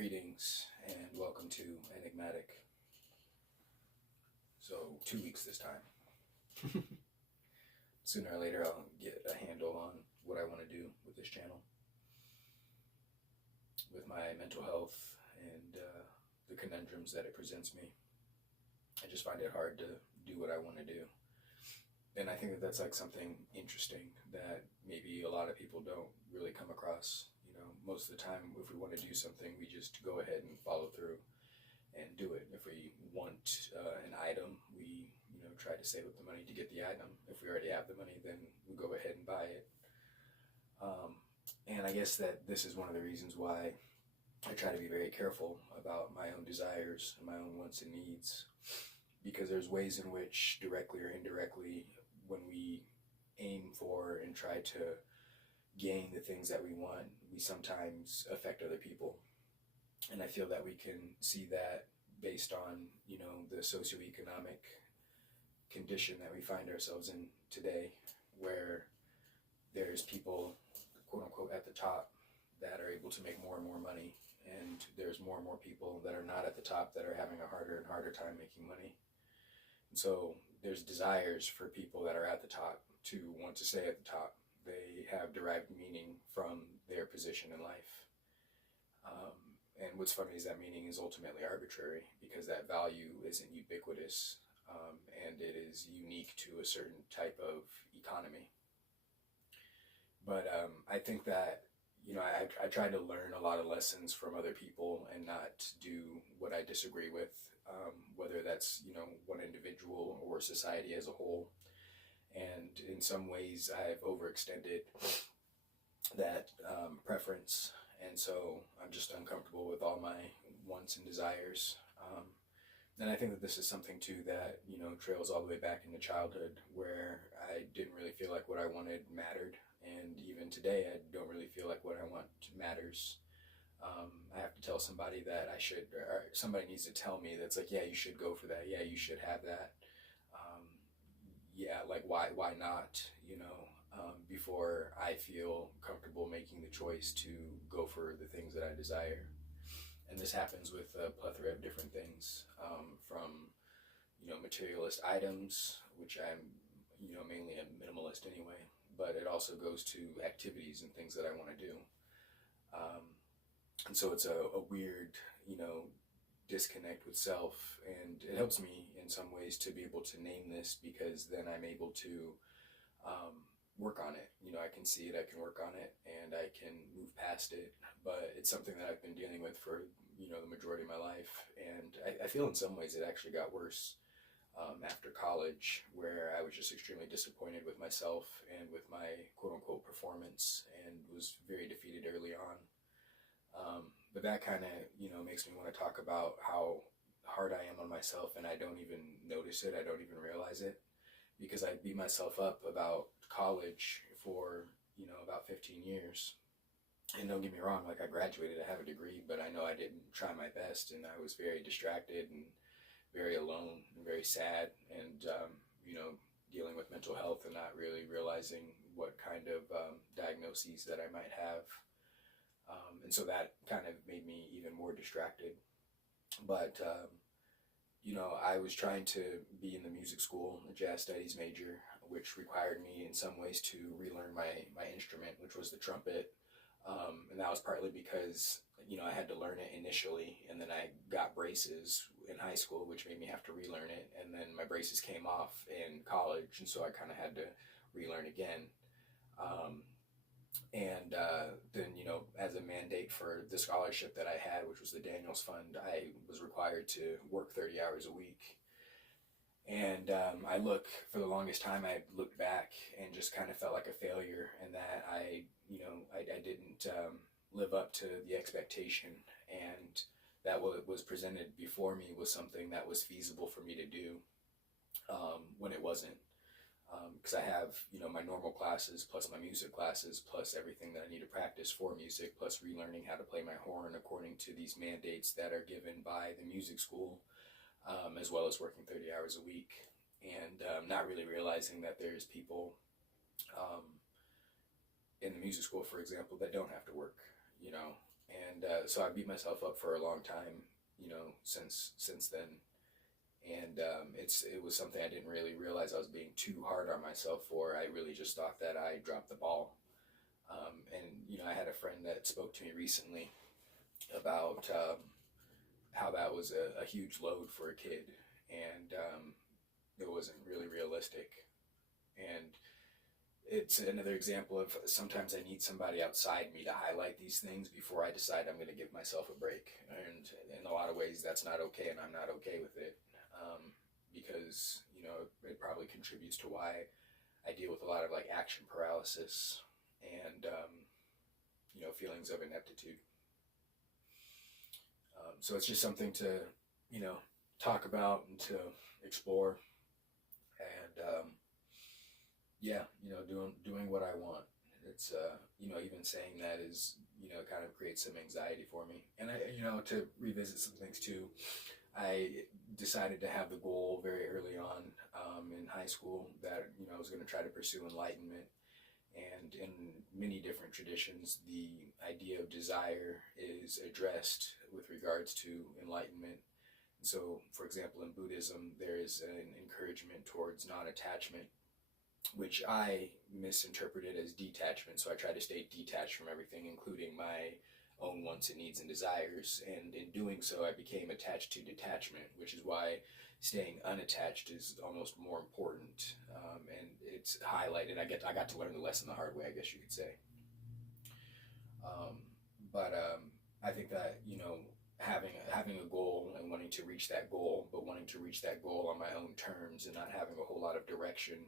Greetings and welcome to Enigmatic. So, 2 weeks this time. Sooner or later, I'll get a handle on what I want to do with this channel, with my mental health and the conundrums that it presents me. I just find it hard to do what I want to do. And I think that that's like something interesting that maybe a lot of people don't really come across. You know, most of the time, if we want to do something, we just go ahead and follow through and do it. If we want an item, we try to save up the money to get the item. If we already have the money, then we go ahead and buy it. And I guess that this is one of the reasons why I try to be very careful about my own desires and my own wants and needs, because there's ways in which, directly or indirectly, when we aim for and try to gain the things that we want, we sometimes affect other people. And I feel that we can see that based on, the socioeconomic condition that we find ourselves in today, where there's people, quote unquote, at the top that are able to make more and more money, and there's more and more people that are not at the top that are having a harder and harder time making money. And so there's desires for people that are at the top to want to stay at the top. They have derived meaning from their position in life. And what's funny is that meaning is ultimately arbitrary, because that value isn't ubiquitous, and it is unique to a certain type of economy. But I think that, I try to learn a lot of lessons from other people and not do what I disagree with, whether that's, one individual or society as a whole. And in some ways, I've overextended that preference. And so I'm just uncomfortable with all my wants and desires. And I think that this is something too that, trails all the way back into childhood, where I didn't really feel like what I wanted mattered. And even today, I don't really feel like what I want matters. I have to tell somebody that I should, or somebody needs to tell me that's like, yeah, you should go for that. Yeah, you should have that. Yeah, like why not, before I feel comfortable making the choice to go for the things that I desire. And this happens with a plethora of different things, from, materialist items, which I'm, mainly a minimalist anyway, but it also goes to activities and things that I want to do. And so it's a weird, disconnect with self, and it helps me in some ways to be able to name this, because then I'm able to work on it. I can see it, I can work on it, and I can move past it. But it's something that I've been dealing with for the majority of my life, and I feel in some ways it actually got worse after college, where I was just extremely disappointed with myself and with my quote unquote performance, and was very defeated early on. But that kind of, makes me want to talk about how hard I am on myself, and I don't even notice it. I don't even realize it, because I beat myself up about college for, about 15 years. And don't get me wrong, like, I graduated, I have a degree, but I know I didn't try my best, and I was very distracted and very alone and very sad, and, dealing with mental health and not really realizing what kind of diagnoses that I might have. And so that kind of made me even more distracted. But, I was trying to be in the music school, a jazz studies major, which required me in some ways to relearn my instrument, which was the trumpet. And that was partly because, I had to learn it initially, and then I got braces in high school, which made me have to relearn it. And then my braces came off in college, and so I kind of had to relearn again. And then, as a mandate for the scholarship that I had, which was the Daniels Fund, I was required to work 30 hours a week. And for the longest time, I looked back and just kind of felt like a failure, and that I didn't live up to the expectation, and that what was presented before me was something that was feasible for me to do, when it wasn't. Because I have, my normal classes, plus my music classes, plus everything that I need to practice for music, plus relearning how to play my horn according to these mandates that are given by the music school, as well as working 30 hours a week, and not really realizing that there's people in the music school, for example, that don't have to work, And so I beat myself up for a long time, since then. And it was something I didn't really realize I was being too hard on myself for. I really just thought that I dropped the ball. And I had a friend that spoke to me recently about how that was a huge load for a kid, and it wasn't really realistic. And it's another example of sometimes I need somebody outside me to highlight these things before I decide I'm going to give myself a break. And in a lot of ways, that's not okay, and I'm not okay with it, because it probably contributes to why I deal with a lot of like action paralysis and feelings of ineptitude. So it's just something to talk about and to explore, and yeah, doing what I want. It's even saying that is kind of creates some anxiety for me. And I to revisit some things too. I decided to have the goal very early on in high school that I was going to try to pursue enlightenment. And in many different traditions, the idea of desire is addressed with regards to enlightenment. So, for example, in Buddhism, there is an encouragement towards non-attachment, which I misinterpreted as detachment. So I try to stay detached from everything, including my own wants and needs and desires. And in doing so, I became attached to detachment, which is why staying unattached is almost more important. And it's highlighted. I got to learn the lesson the hard way, I guess you could say. But I think that having a goal and wanting to reach that goal, but wanting to reach that goal on my own terms and not having a whole lot of direction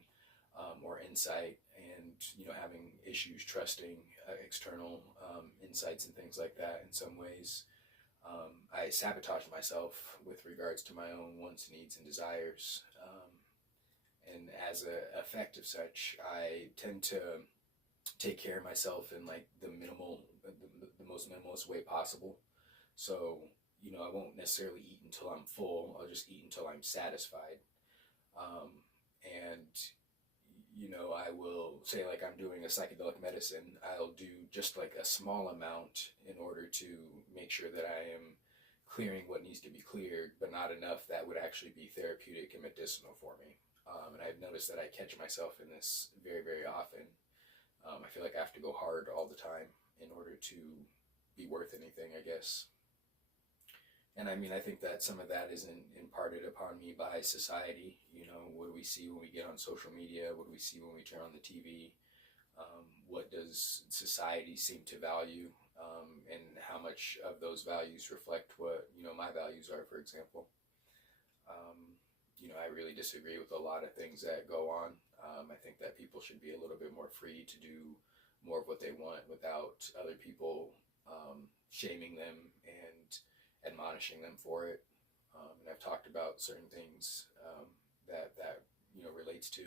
or insight, and having issues trusting external insights and things like that. In some ways, I sabotage myself with regards to my own wants, needs, and desires. And as a effect of such, I tend to take care of myself in like the most minimalist way possible. So, I won't necessarily eat until I'm full. I'll just eat until I'm satisfied. And, I will say like I'm doing a psychedelic medicine. I'll do just like a small amount in order to make sure that I am clearing what needs to be cleared, but not enough that would actually be therapeutic and medicinal for me. And I've noticed that I catch myself in this very, very often. I feel like I have to go hard all the time in order to be worth anything, I guess. And I mean, I think that some of that is imparted upon me by society. What do we see when we get on social media? What do we see when we turn on the TV? What does society seem to value? And how much of those values reflect what, my values are, for example. I really disagree with a lot of things that go on. I think that people should be a little bit more free to do more of what they want without other people shaming them and admonishing them for it. And I've talked about certain things that relates to.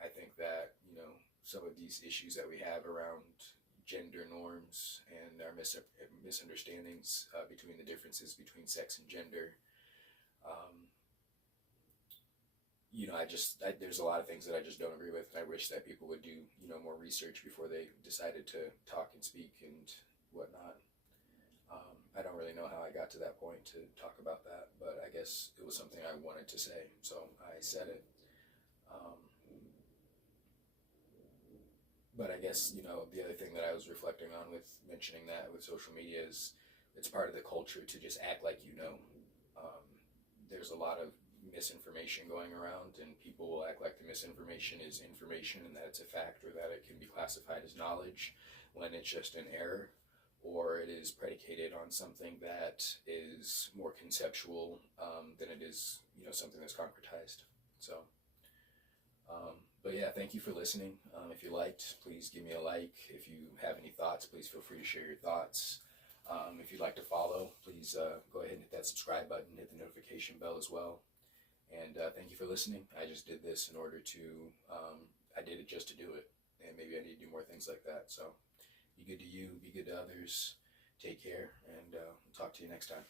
I think that some of these issues that we have around gender norms and our misunderstandings between the differences between sex and gender. There's a lot of things that I just don't agree with, and I wish that people would do more research before they decided to talk and speak and whatnot. I don't really know how I got to that point to talk about that, but I guess it was something I wanted to say, so I said it. But I guess, the other thing that I was reflecting on with mentioning that with social media is it's part of the culture to just act like there's a lot of misinformation going around, and people will act like the misinformation is information and that it's a fact, or that it can be classified as knowledge when it's just an error, or it is predicated on something that is more conceptual than it is, something that's concretized. So, but yeah, thank you for listening. If you liked, please give me a like. If you have any thoughts, please feel free to share your thoughts. If you'd like to follow, please go ahead and hit that subscribe button, hit the notification bell as well. And thank you for listening. I just did this in order to, I did it just to do it. And maybe I need to do more things like that. So be good to you, be good to others. Take care, and talk to you next time.